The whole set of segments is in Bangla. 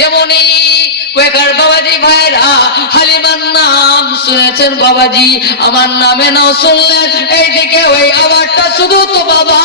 যেমনই ওয়েকার বাবাজি ভাইরা হালিমার নাম শুনেছেন বাবাজি, আমার নামে নাও শুনলেন। এইদিকে ওই আওয়াজটা শুধু তো বাবা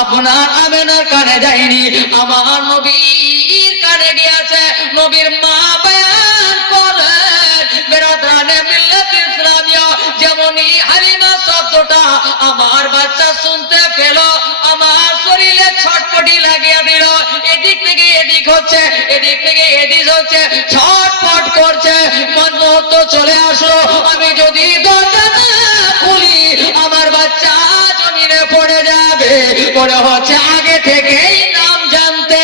আপনার আমেনার কানে যায়নি, আমার নবীর কানে গিয়েছে। নবীর মা বয়ান করেন বেরাদানে মিল্লাত ইসলামিয়া, যেমনই হালিমা শব্দটা আমার বাচ্চা শুনতে পেল, আমার শরীরে ছটপটি লাগিয়ে দিল। এদিক থেকে এদিক হচ্ছে, এদিক থেকে এদিক হচ্ছে, ছটপট করছে। মন মুহূর্ত চলে আসলো, আমি যদি দরজা না খুলি আমার বাচ্চা জমিনে পড়ে যাবে। মনে হচ্ছে আগে থেকেই নাম জানতে,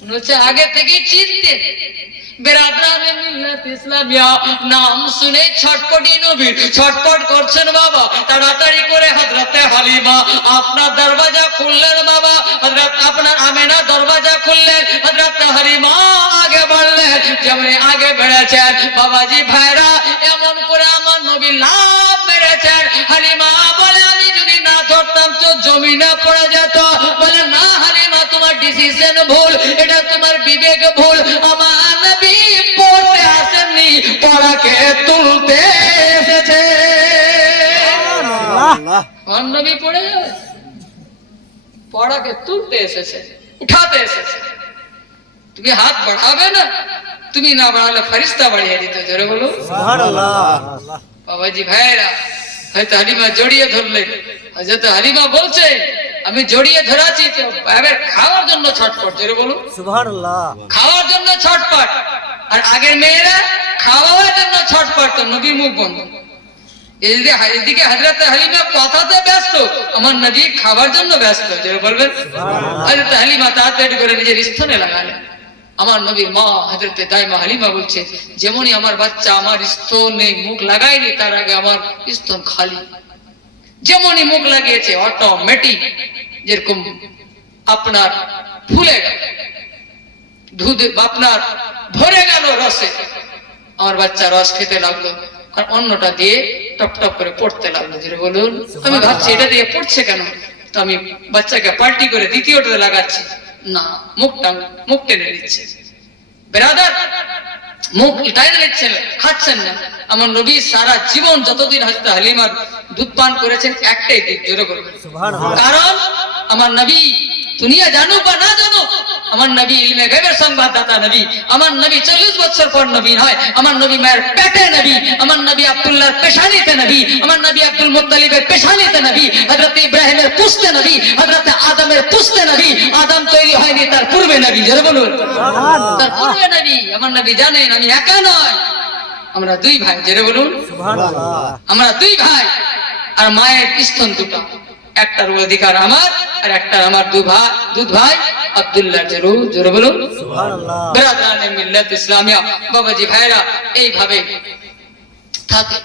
মনে হচ্ছে আগে থেকেই চিনতে। বেরাদানে মিল্লাত ইসলামিয়া নাম শুনে ছটপটি নবীর ছটপট করছেন বাবা। তাড়াতাড়ি করে হযরতে হালিমা আপনার দরওয়াজা খুললেন বাবা। হযরত আপনার আমেনা দরওয়াজা খুললেন, হযরত হালিমা আগে বাড়লেন। যেমন আগে বেড়েছেন বাবাজি ভাইরা, এমন করে আমার নবী লাভ মেরেছেন। হালিমা বলে আমি যদি না ধরতাম তো জমিনে পড়ে যেত। বলে না হালিমা, তোমার ডিসিশন ভুল, এটা তোমার বিবেক ভুল। আমার নবী পড়তে আসেননি, পড়াকে তুলতে এসেছে। আমার নবী পড়ে যাবে, পড়াকে তুলতে এসেছে, উঠাতে এসেছে। তুমি হাত বাড়াবে না, তুমি না বাড়ালে ফেরেশতা বাড়িয়ে দিত। জোরে বলো সুবহানাল্লাহ। বাবাজি ভাইরা হয়তো হালিমা জড়িয়ে ধরলেন। হযরত হালিমা বলছে আমি জড়িয়ে ধরাছি তো এবার খাওয়ার জন্য ছটপট। জোরে বলো সুবহানাল্লাহ। খাওয়ার জন্য ছটপট। আর আগের মেয়েরা খাওয়ার জন্য ছটপট, তো নবীর মুখ বন্ধ। এদিকে হযরত হালিমা কথাতে ব্যস্ত, আমার নবী খাবার জন্য ব্যস্ত। জোরে বলবেন সুবহানাল্লাহ। হযরত হালিমা তাড়াতাড়ি করে নিজের স্তনে লাগালেন। আমার নবীর মা হযরতে দাইমা হালিমা বলছে যেমনই আমার বাচ্চা আমার স্তনে মুখ লাগায়নি তার আগে আমার স্তন খালি। যেমনই মুখ লাগিয়েছে অটোমেটিক যেরকম আপনার ফুলে গেল, দুধ আপনার ভরে গেল রসে। আমার বাচ্চা রস খেতে লাগলো, আর অন্যটা দিয়ে টপ টপ করে পড়তে লাগলো। যেটা বলুন, আমি ভাবছি এটা দিয়ে পড়ছে কেন, তো আমি বাচ্চাকে পাল্টি করে দ্বিতীয়টাতে লাগাচ্ছি, না মুখ টেনে নিচ্ছে। বেরাদার মুখ টেনে নিচ্ছেন, খাচ্ছেন না। আমার নবী সারা জীবন যতদিন হযরত হালিমার দুধ পান করেছেন একটাই দিক। জোরে করবেন সুবহানাল্লাহ। কারণ আমার নবী দুনিয়া জানুক বা না জানুক, আমার নবী ইলমে গায়বের সংবাদদাতা নবী। আমার নবী 40 বছর পর নবী হয়। আমার নবী মায়ের পেটে নবী। আমার নবী আব্দুল্লাহর পেশানিতে নবী। আমার নবী আব্দুল মুত্তালিবের পেশানিতে নবী। হযরত ইব্রাহিমের পুস্তে নবী। হযরত আদমের পুস্তে নবী। আদম তৈরি হয়নি তার পূর্বে নবী। জোরে বলুন সুবহানাল্লাহ। তার পূর্বে নবী। আমার নবী জানেন আমি একা নয়, আমরা দুই ভাই। জোরে বলুন সুবহানাল্লাহ। আমরা দুই ভাই, আর মায়ের স্তন দুটো, একটার অধিকার আমার আর একটা আমার দুধ ভাই আব্দুল্লাহ। জোরে বলুন সুবহানাল্লাহ। বেরাদানে মিল্লাত ইসলামিয়া বাবাজি ভাইরা এইভাবে থাকে।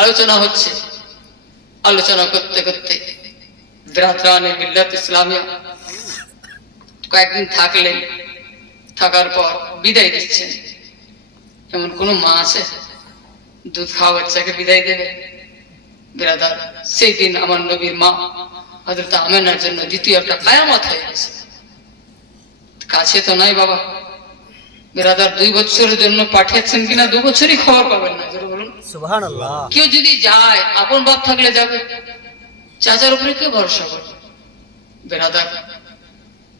আলোচনা হচ্ছে, আলোচনা করতে করতে বেরাদানে মিল্লাত ইসলামিয়া কয়েকদিন থাকলেন। থাকার পর বিদায় দিচ্ছেন। এমন কোন মা আছে দুধ খাওয়া বাচ্চাকে বিদায় দেবে? বেরাদার সেই দিন আমার নবীর মা হযরত আমেনার জন্য দ্বিতীয় একটা কিয়ামত হয়ে গেছে। কাছে তো নাই বাবা। বেরাদার 2 বছরের জন্য পাঠিয়েছেন কিনা 2 বছরই খবর পাবেন না। জোরে বলুন সুবহানাল্লাহ। কেউ যদি যায়, আপন বাপ থাকলে যাবে, চাচার উপরে কেউ ভরসা করবে? বেরাদার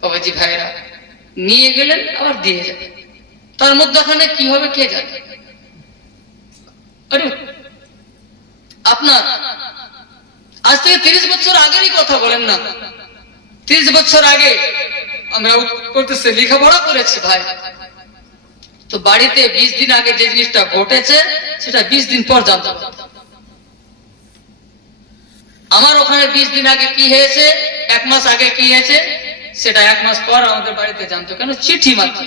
বাবাজি ভাইরা নিয়ে গেলেন, আবার দিয়ে যাবে। তার মধ্যখানে কি হবে কে জানে। আরে আপনার আজ থেকে 30 বছর আগেরই কথা বলেন না। 30 বছর আগে আমরা করতেছি, লেখাপড়া করেছি ভাই, তো বাড়িতে 20 দিন আগে যে জিনিসটা ঘটেছে সেটা 20 দিন পর জানতে পারতাম। আমার ওখানে 20 দিন আগে কি হয়েছে, 1 মাস আগে কি হয়েছে, সেটা 1 মাস পর আমাদের বাড়িতে জানতো। কেন? চিঠি মাত্র।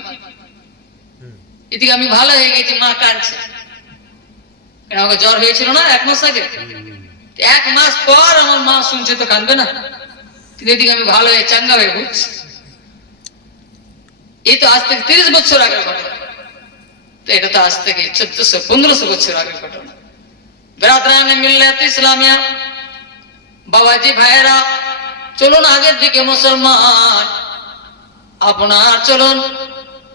এদিকে আমি ভালো হয়ে গেছি, মা কাঁদছে, আমাকে জ্বর হয়েছিল না 1 মাস আগে, 1 মাস পর আমার মা শুনছে তো কাঁদবে না? কিন্তু এদিকে আমি ভালো হয়ে চাঙ্গা হয়ে ঘুরছি। এই তো আজ থেকে 30 বছর আগের ঘটনা। তো এটা তো আজ থেকে 1400-1500 বছর আগের ঘটনা। বেরাদানে মিল্লাত ইসলামিয়া বাবাজি ভাইরা চলুন আগের দিকে মুসলমান, আপনার চলুন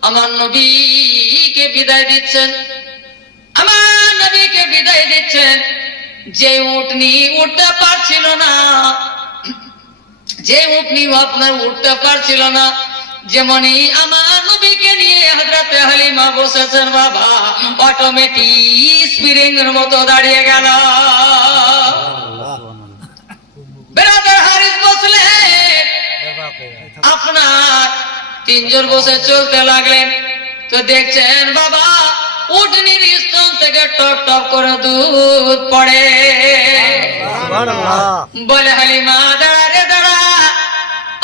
আমার নবীকে বিদায় দিচ্ছেন, আমার নবীকে বিদায় দিচ্ছেন। যে উটনি উঠতে পারছিল না, যে উটনি আপনার উঠতে পারছিল না, যেমনই আমার নবীকে নিয়ে হযরতে হালিমা বসেছেন বাবা, অটোমেটিক স্প্রিং এর মতো দাঁড়িয়ে গেল। বেরাদার হারিস বসলেন, আপনার তিনজন বসে চলতে লাগলেন। তো দেখছেন বাবা উটনির স্তন থেকে টপ টপ করে দুধ পড়ে। বলে হালিমা দাঁড়া রে দাঁড়া,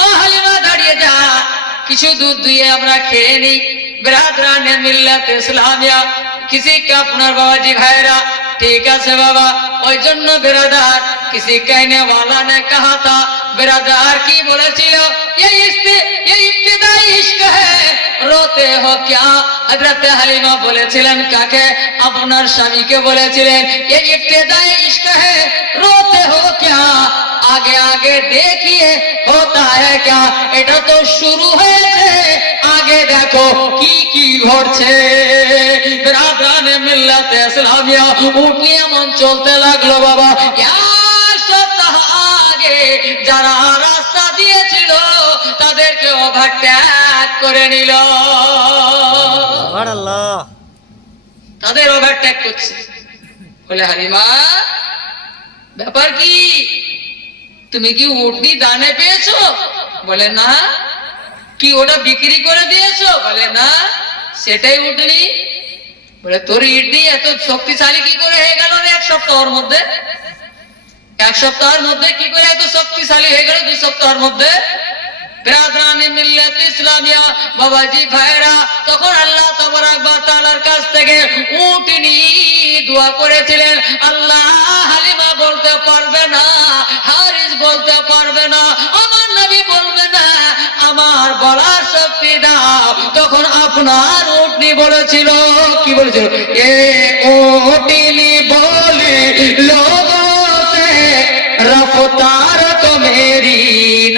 ও হালিমা দাঁড়িয়ে যা, কিছু দুধ দুয়ে আমরা খেয়ে নি। बिरादरान मिल्लत इस्लामिया किसी का अपना बाबाजी भाईरा ठीक है बाबा ওই জন্য बिरादार किसी कहने वाला ने कहा था बिरादार की বলেছিল ये इब्तिदाई इश्क है रोते हो क्या हजरत हलीमा বলেছিলেন কাকে আপনার স্বামীকে বলেছিলেন ये इब्तिदाई इश्क है रोते हो क्या आगे आगे देखिए होता है क्या এটা তো শুরু হয়েছে आगे देखो की ঘটছে बिरादरान मिल्लत इस्लामिया উঠে মন চলতে লাগলো বাবা এক সপ্তাহ আগে যারা রাস্তা দিয়েছিল তাদেরকে ওভারটেক করে নিল সুবহানাল্লাহ তাদের ওভারটেক করছে বলে হালিমা ব্যাপার কি তুমি কি উটনি দানে পেয়েছো বলে না কি ওটা বিক্রি করে দিয়েছো বলে না সেটাই উটনি বলে তোর ইডনি এত শক্তিশালী কি করে হয়ে গেল এক সপ্তাহের মধ্যে কি করে এত শক্তিশালী হয়ে গেল 2 সপ্তাহের মধ্যে বিরাদরানে মিল্লাত ইসলামিয়া বাবাজি ভাইরা তখন আল্লাহ তাবারক ওয়া তাআলার কাছ থেকে উটনি দোয়া করেছিলেন আল্লাহ হালিমা বলতে পারবে না হারিস বলতে পারবে না আমার নবী বলবে না আমার বলার শক্তি দাও তখন আপনার উটনি বলেছিল কি বলেছিল এ উটনি বলে লোগো সে রফতার তো মেরি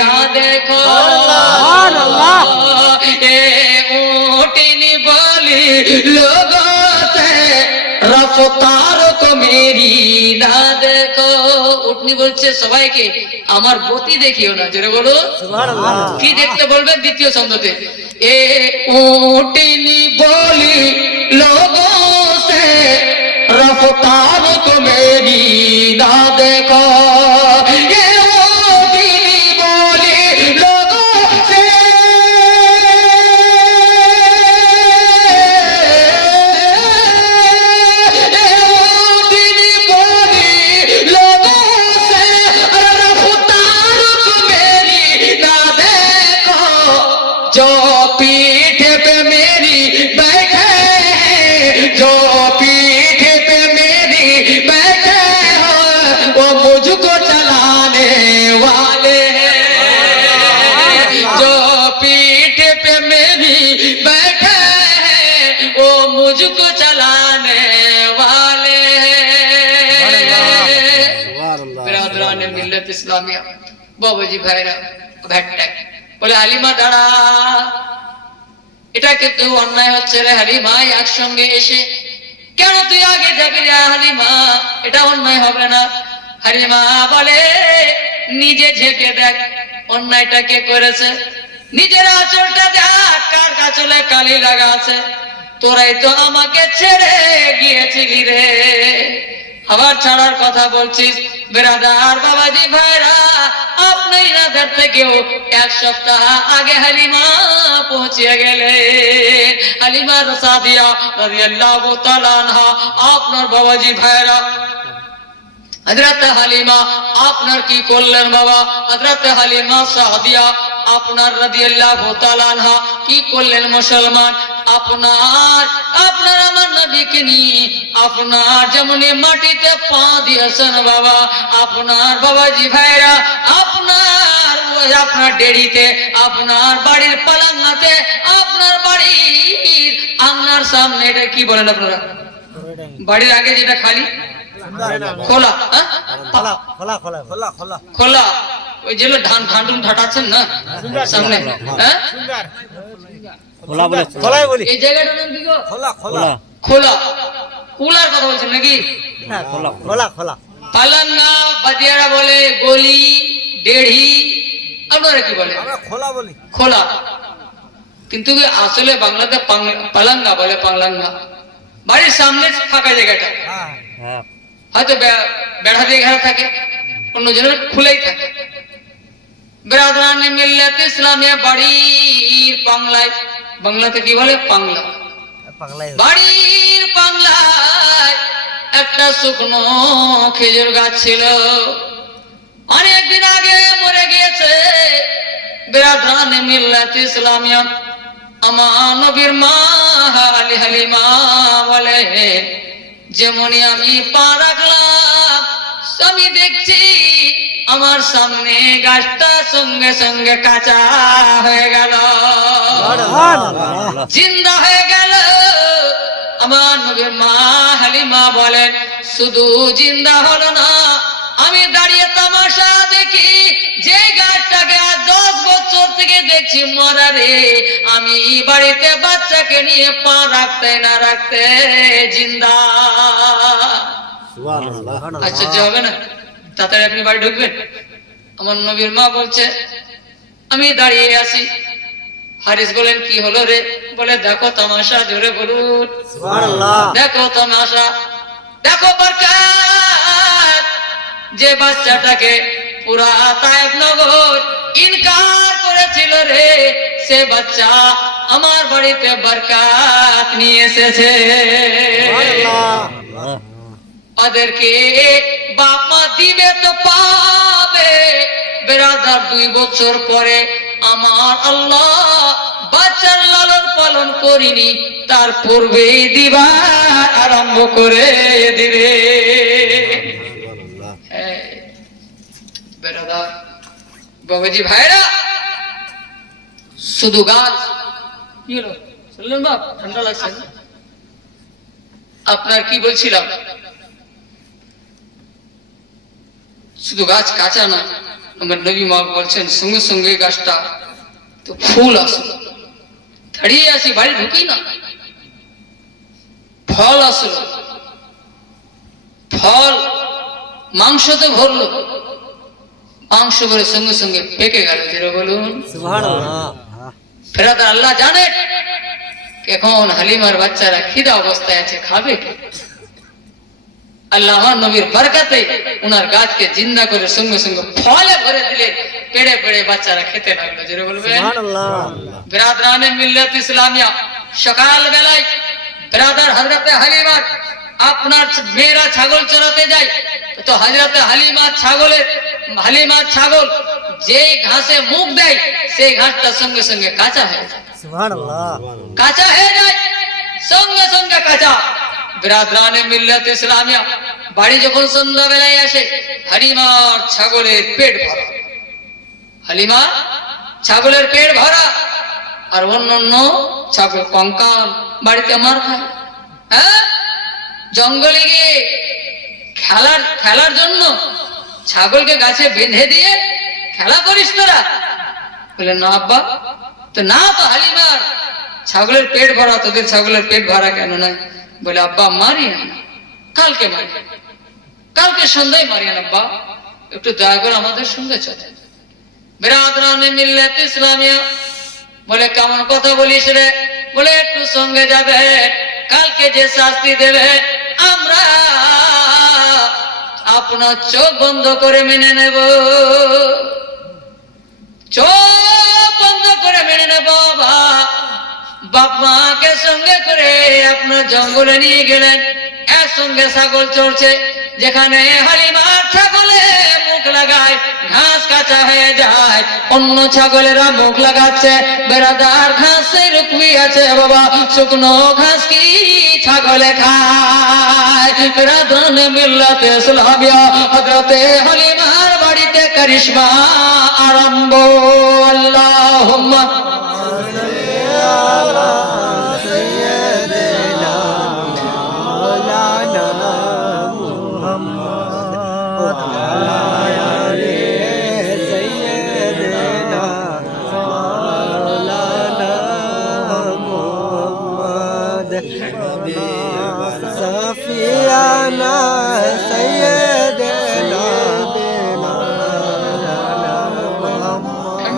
না দেখো সুবহানাল্লাহ এ উটনি বলে লোগো সে রফতার তো মেরি না দেখো উটনি বলছে সবাইকে আমার গতি দেখিও না জোরে বলো সুবহানাল্লাহ কি দেখতে বলবেন দ্বিতীয় ছন্দতে এ উটনি বলি লোগো সে রফতার তো মেরি না দেখো এ উটনি বলি লোগো সে उठनी बोली लोगों से रफ्तार को मेरी ना देखो जो पीठ पे मेरी बैठे हैं जो पीठ पे मेरी बैठे हो वो मुझको चलाने वाले हैं जो पीठ पे मेरी बैठे हैं वो मुझको चलाने वाले हैं बिरादरान मिल्लत इस्लामिया बाबाजी भाईरा ভ্যাটট্যাক বলে হালিমা দাঁড়া এটা কিন্তু অন্যায় হচ্ছে রে হালিমা একসঙ্গে এসে কেন তুই আগে যাবি রে হালিমা এটা অন্যায় হবে না হালিমা বলে নিজে ঝেঁকে দেখ অন্যায়টা কে করেছে নিজের আঁচলটা দেখ কার আঁচলে কালি লাগা আছে তোরাই তো আমাকে ছেড়ে গিয়েছিলি রে আবার ছাড়ার কথা বলছিস বিরাদার বাবাজি ভাইরা আপনি নজর থেকেও এক সপ্তাহ আগে হালিমা পৌঁছে গেলেন হালিমা সাদিয়া রাদিয়াল্লাহু তাআলা আনহা আপনার বাবাজি ভাইরা হযরত হালিমা আপনার কি করলেন বাবা হযরত হালিমা সাদিয়া আপনার রাদিয়াল্লাহু তাআলা আনহা কি করলেন মুসলমান আপনার আমার নবীকে নিয়ে আপনার যেমনি মাটিতে পা দিয়েছেন বাবা আপনার বাবাজি ভাইরা আপনার ডেড়িতে আপনার বাড়ির পালাঙ্গাতে আপনার বাড়ির আঙ্গনার সামনে এটা কি বলেন আপনারা বাড়ির আগে যেটা খালি খোলা খোলা ওই যেগুলো ধান ধাটাচ্ছেন না সামনে, হ্যাঁ খোলা বলে খোলাই বলি এই জায়গাটার নাম কি গো? খোলা খোলা খোলা। কুলার কথা বলছেন নাকি? হ্যাঁ, খোলা খোলা খোলা পালাঙ্গা বাদিয়ারা বলে গলি, দেড়ি, আপনারা কি বলে? আমরা খোলা বলি। খোলা। কিন্তু আসলে বাংলাতে পালাঙ্গা বলে, পালাঙ্গা। বাড়ির সামনে ফাঁকা জায়গাটা হ্যাঁ হ্যাঁ হয়তো বেড়া দিয়ে ঘেরা থাকে, অন্য জনের খুলেই থাকে। বেরাদারানে মিল্লাত ইসলামিয়া বাড়ির বাংলায়, বাংলাতে কি বলে? পাংলা। পাগলাই বাড়ির বাংলায় একটা শুকনো খেজুর গাছ ছিল, অনেকদিন আগে মরে গিয়েছে। বেরাদারানে মিল্লাত ইসলামিয়া আমার নবীর মা আলী হালিমা বলে, যেমনই আমি পা রাখলাম আমি দেখছি আমার সামনে গাছটা সঙ্গে সঙ্গে কাঁচা হয়ে গেল, জিন্দা হয়ে গেল। আমার নবীর মা হালিমা বলেন, শুধু জিন্দা হলো না, আমি দাঁড়িয়ে তামাশা দেখি যে গাছটাকে আজ 10 বছর থেকে দেখছি মরা রে, আমি বাড়িতে বাচ্চাকে নিয়ে পা রাখতে না রাখতে জিন্দা। আশ্চর্য হবে না? তাড়াতাড়ি আপনি বাড়ি ঢুকবেন। আমার নবীর মা বলছে, আমি দাঁড়িয়ে আছি। হারিস বলেন, কি হলো রে? বলে, দেখো তামাশা। জোরে বলুন সুবহানাল্লাহ। দেখো তামাশা, দেখো বরকত। যে বাচ্চাটাকে পুরা তায়েব নগর ইনকার করেছিল রে, সে বাচ্চা আমার বাড়িতে বরকত নিয়ে এসেছে। সুবহানাল্লাহ। ওদেরকে বাপ মা দিবে তো পাবে। বেরাদার 2 বছর পরে আমার আল্লাহ বাচ্চার লালন পালন করিনি, তার পূর্বে দিবা আরম্ভ করে দিবে। বেরাদার বাবাজি ভাইরা, শুধু গাছ কি হলো শুনলেন বাপ? ঠান্ডা লাগছে? আপনার কি বলছিলাম, শুধু গাছ কাঁচা না, আমার নবী মা বলছেন সঙ্গে সঙ্গে গাছটা তো ফুল আসলো। দাঁড়িয়ে আসি, বাড়ি ঢুকি না, ফল আসলো। ফল মাংসতে ভরলো, মাংস ভরে সঙ্গে সঙ্গে পেকে গেল। যেটা বলুন সুবহানাল্লাহ। ফেরাতে আল্লাহ জানে এখন হালিমার বাচ্চারা খিদা অবস্থায় আছে, খাবে কি? আল্লাহ আমার নবীর বরকতে উনার গাছকে জিন্দা করে সঙ্গে সঙ্গে ফলে ভরে দিলে, পেড়ে পেড়ে বাচ্চারা খেতে লাগলো। যেটা বলবেন সুবহানাল্লাহ। বিরাদরানে মিল্লাত ইসলামিয়া, সকাল বেলায় বিরাদার হযরতে হালিমার আপনার মেয়েরা ছাগল চড়াতে যায়, তো হযরতে হালিমার ছাগল যেই ঘাসে মুখ দেয়, সেই ঘাসটা সঙ্গে সঙ্গে কাঁচা হয়ে যায়। সুবহানাল্লাহ। কাঁচা হয়ে যায়, সঙ্গে সঙ্গে কাঁচা। বিরাদরানে মিল্লাত ইসলামিয়া বাড়ি যখন সন্ধ্যাবেলায় আসে, হালিমার ছাগলের পেট ভরা, হালিমার ছাগলের পেট ভরা, আর অন্য ছাগল কঙ্কাল বাড়িতে মার খায়। হ্যাঁ, জঙ্গলে গিয়ে খেলার জন্য ছাগলকে গাছে বেঁধে দিয়ে খেলা করিস তোরা? বলে, না আব্বা। তো না, তো হালিমার ছাগলের পেট ভরা, তোদের ছাগলের পেট ভরা কেন না? বলে, আব্বা মারি না, কালকে মারি, কালকে সন্ধ্যায় মারি না আব্বা, একটু দয়া করে আমাদের সঙ্গে চলে। বিরাদরানে মিল্লাত ইসলামিয়া বলে, কেমন কথা বলিস রে? বলে, একটু সঙ্গে যাবে, কালকে যে শাস্তি দেবে আমরা আপনার চোখ বন্ধ করে মেনে নেব, চোখ বন্ধ করে মেনে নেব। বাপ মাকে সঙ্গে করে আপনার জঙ্গলে নিয়ে গেলেন, এর সঙ্গে ছাগল চড়ছে, যেখানে হালিমার ছাগলে মুখ লাগায় ঘাস কাঁচা হয়ে যায়, অন্য ছাগলেরা মুখ লাগাচ্ছে। বেরাদার ঘাসে রুকমি আছে বাবা, শুকনো ঘাস কি ছাগলে খায়? বেরাদারানে মিল্লাত ইসলামিয়া হযরতে হালিমার বাড়িতে কারিশমা আরম্ভ। আল্লাহুম্মা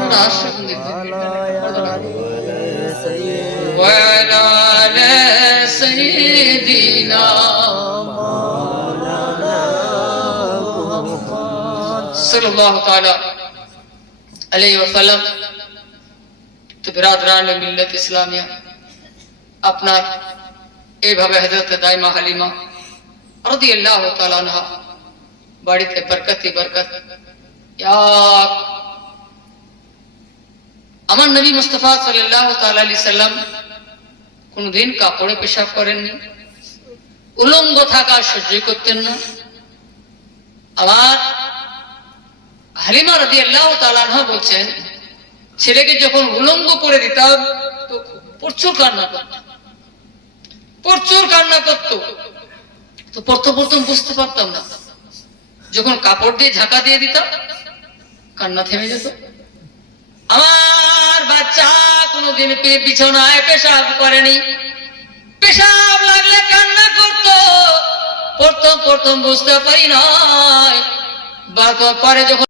আমরা আসছে কোন দিক থেকে? وعلى آل سيدنا सल्लल्लाहु ताला अलैहि वसल्लम। तो बिरादरान मिल्लत इस्लामिया আপনার এইভাবে হযরত দাইমা হালিমা রাদিয়াল্লাহু তাআলা আনহা বাড়িতে বরকতই বরকত। আমার নবী মুস্তাফা সাল্লাল্লাহু তাআলা আলাইহি সাল্লাম কোনদিন কাপড়ে পেশাব করেননি, উলঙ্গ থাকা সহ্য করতেন না। আমার হালিমা রাদিয়াল্লাহু তাআলা আনহা বলছেন, ছেলেকে যখন উলঙ্গ করে দিতাম তো প্রচুর কান্না করত, প্রচুর কান্না করত। তো প্রথম বুঝতে পারতাম না, যখন কাপড় দিয়ে ঝাঁকা দিয়ে দিতাম কান্না থেমে যেত। আমার বাচ্চা কোনোদিন বিছানায় পেশাব করেনি, পেশাব লাগলে কান্না করত। প্রথম বুঝতে পারি নাই, পরে যখন